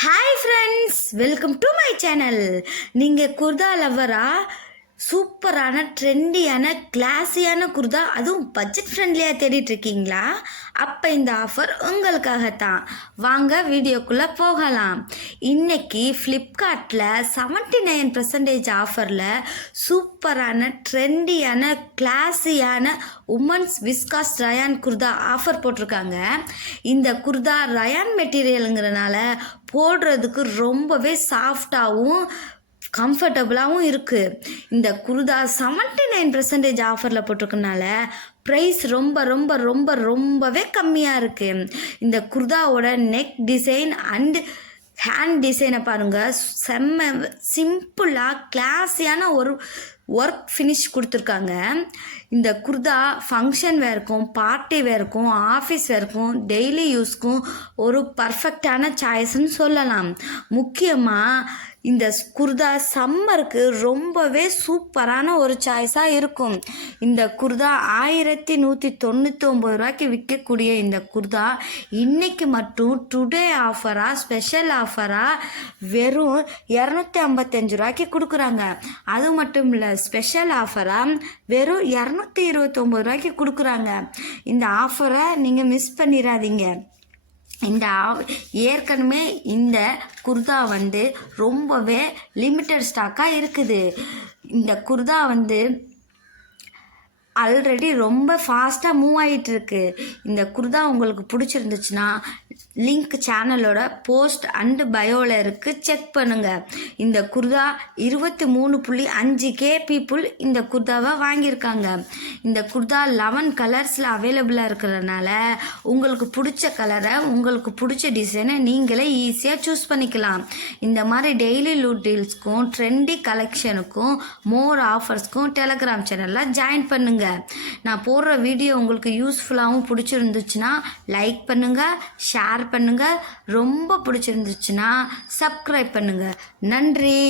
Hi friends, welcome to my channel. நீங்கள் குர்தா லவ்வரா? சூப்பரான ட்ரெண்டியான கிளாஸியான குர்தா, அதுவும் பட்ஜெட் ஃப்ரெண்ட்லியாக தேடிட்டுருக்கீங்களா? அப்போ இந்த ஆஃபர் உங்களுக்காகத்தான். வாங்க வீடியோக்குள்ளே போகலாம். இன்றைக்கி ஃப்ளிப்கார்ட்டில் 79% ஆஃபரில் சூப்பரான ட்ரெண்டியான கிளாஸியான women's viscose rayon kurta offer போட்டிருக்காங்க. இந்த குர்தா ரயான் மெட்டீரியலுங்கிறனால போடுறதுக்கு ரொம்பவே சாஃப்டாகவும் கம்ஃபர்டபுளாகவும் இருக்குது. இந்த குர்தா 79% ஆஃபரில் போட்டிருக்கனால ப்ரைஸ் ரொம்ப ரொம்ப ரொம்ப ரொம்பவே கம்மியாக இருக்குது. இந்த குர்தாவோட நெக் டிசைன் அண்ட் ஹேண்ட் டிசைனை பாருங்கள், செம்ம சிம்பிளாக கிளாஸியான ஒரு ஒர்க் ஃபினிஷ் கொடுத்துருக்காங்க. இந்த குர்தா ஃபங்க்ஷன் வேர்க்கும், பார்ட்டி வேர்க்கும், ஆஃபீஸ் வேர்க்கும், டெய்லி யூஸ்க்கும் ஒரு பர்ஃபெக்டான சாய்ஸ்ன்னு சொல்லலாம். முக்கியமாக இந்த குர்தா சம்மருக்கு ரொம்பவே சூப்பரான ஒரு சாய்ஸாக இருக்கும். இந்த குர்தா 1199 ரூபாய்க்கு விற்கக்கூடிய இந்த குர்தா இன்றைக்கி மட்டும் டுடே ஆஃபராக, ஸ்பெஷல் ஆஃபராக வெறும் 255 ரூபாய்க்கு கொடுக்குறாங்க. அது மட்டும் இல்லை, ஸ்பெஷல் ஆஃபராக வெறும் 229 ரூபாய்க்கு கொடுக்குறாங்க. இந்த ஆஃபரை நீங்கள் மிஸ் பண்ணிடாதீங்க. ஏற்கனவே இந்த குர்தா ரொம்பவே லிமிட்டட் ஸ்டாக்காக இருக்குது. இந்த குர்தா ஆல்ரெடி ரொம்ப ஃபாஸ்ட்டாக மூவ் ஆகிட்டுருக்கு. இந்த குர்தா உங்களுக்கு பிடிச்சிருந்துச்சுன்னா லிங்க் சேனலோட போஸ்ட் அண்டு பயோவில் இருக்குது, செக் பண்ணுங்கள். இந்த குர்தா 23.5K பீப்புள் இந்த குர்தாவை வாங்கியிருக்காங்க. இந்த குர்தா 11 கலர்ஸில் அவைலபிளாக இருக்கிறதுனால உங்களுக்கு பிடிச்ச கலரை, உங்களுக்கு பிடிச்ச டிசைனை நீங்களே ஈஸியாக சூஸ் பண்ணிக்கலாம். இந்த மாதிரி டெய்லி லூட் டீல்ஸ்க்கும், ட்ரெண்டி கலெக்ஷனுக்கும், மோர் ஆஃபர்ஸ்க்கும் டெலகிராம் சேனலில் ஜாயின் பண்ணுங்கள். நான் போடுற வீடியோ உங்களுக்கு யூஸ்ஃபுல்லாகவும் பிடிச்சிருந்துச்சுன்னா லைக் பண்ணுங்கள், ஷேர் பண்ணுங்கள். ரொம்ப பிடிச்சிருந்துச்சுன்னா சப்ஸ்கிரைப் பண்ணுங்கள். நன்றி.